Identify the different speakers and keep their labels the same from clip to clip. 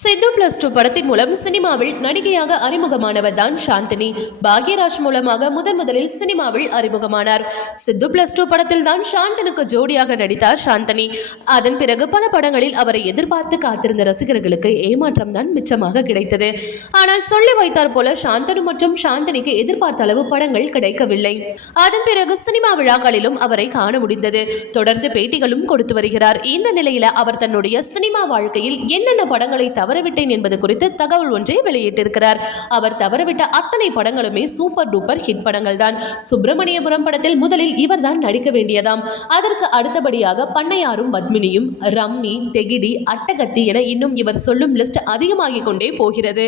Speaker 1: சித்து plus two படத்தின் மூலம் சினிமாவில் நடிகையாக அறிமுகமானவர் தான் சாந்தினி. பாக்யராஜ் மூலமாக முதன் முதலில் சினிமாவில் அறிமுகமானார். சித்து பிளஸ் டூ படத்தில் தான் சாந்தனுக்கு ஜோடியாக நடித்தார் சாந்தினி. அதன் பிறகு பல படங்களில் அவரை எதிர்பார்த்து காத்திருந்த ரசிகர்களுக்கு ஏமாற்றம் தான் மிச்சமாக கிடைத்தது. ஆனால் சொல்லி வைத்தார் போல சாந்தனு மற்றும் சாந்தினிக்கு எதிர்பார்த்த அளவு படங்கள் கிடைக்கவில்லை. அதன் பிறகு சினிமா விழாக்களிலும் அவரை காண முடிந்தது. தொடர்ந்து பேட்டிகளும் கொடுத்து வருகிறார். இந்த நிலையில அவர் தன்னுடைய சினிமா வாழ்க்கையில் என்னென்ன படங்களை தவறவிட்டேன் என்பது குறித்து தகவல் ஒன்றை வெளியிட்டிருக்கிறார். அவர் தவறவிட்ட அத்தனை படங்களுமே சூப்பர் டூப்பர் ஹிட் படங்கள் தான் சுப்பிரமணியபுரம் படத்தில் முதலில் இவர்தான் நடிக்க வேண்டியதாம். அதற்கு அடுத்தபடியாக பண்ணையாரும் பத்மினியும் ரம்மி தெகிடி அட்டகத்தி என இன்னும் இவர் சொல்லும் லிஸ்ட் அதிகமாகிக் கொண்டே போகிறது.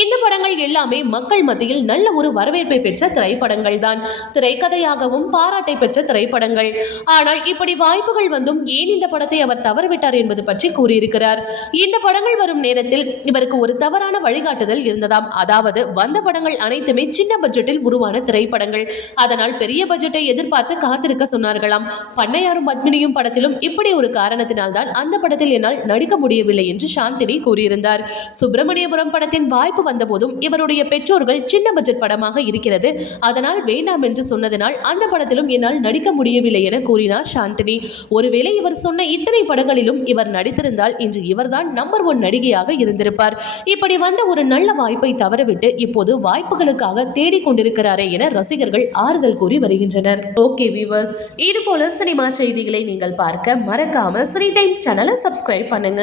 Speaker 1: இந்த படங்கள் எல்லாமே மக்கள் மத்தியில் நல்ல ஒரு வரவேற்பை பெற்ற திரைப்படங்கள் தான் திரைக்கதையாகவும் பாராட்டை பெற்ற திரைப்படங்கள். ஆனால் இப்படி வாய்ப்புகள் வந்தும் ஏன் இந்த படத்தை அவர் தவறவிட்டார் என்பது பற்றி கூறியிருக்கிறார். இந்த படங்கள் வரும் நேரத்தில் இவருக்கு ஒரு தவறான வழிகாட்டுதல் இருந்ததாம். அதாவது வந்த படங்கள் அனைத்துமே சின்ன பட்ஜெட்டில் உருவான திரைப்படங்கள். அதனால் பெரிய பட்ஜெட்டை எதிர்பார்த்து காத்திருக்க சொன்னார்களாம். பண்ணையாரும் பத்மினியும் படத்திலும் இப்படி ஒரு காரணத்தினால் தான் அந்த படத்தில் என்னால் நடிக்க முடியவில்லை என்று சாந்தினி கூறியிருந்தார். சுப்பிரமணியபுரம் படத்தின் வாய்ப்பு வந்தபோதும் இவருடைய பெற்றோர்கள் சின்ன பட்ஜெட் படமாக இருக்கிறது. அதனால் வேண்டாம் என்று சொன்னதனால் அந்த படத்திலும் என்னால் நடிக்க முடியவில்லை என கூறினார் சாந்தினி. ஒருவேளை இவர் சொன்ன இத்தனை படங்களிலும் இவர் நடித்திருந்தால் இன்று இவர்தான் நம்பர் ஒன் நடிகையாக இருந்திருப்பார். இப்படி வந்த ஒரு நல்ல வாய்ப்பை தவறவிட்டு இப்போது வாய்ப்புகளுக்காக தேடிக் கொண்டிருக்கிறாரே என ரசிகர்கள் ஆறுதல் கூறி வருகின்றனர். ஓகே வீவர்ஸ் இது போல சினிமா செய்திகளை நீங்கள் பார்க்க மறக்காம ஸ்ரீ டைம்ஸ் சேனலை சப்ஸ்கிரைப் பண்ணுங்க.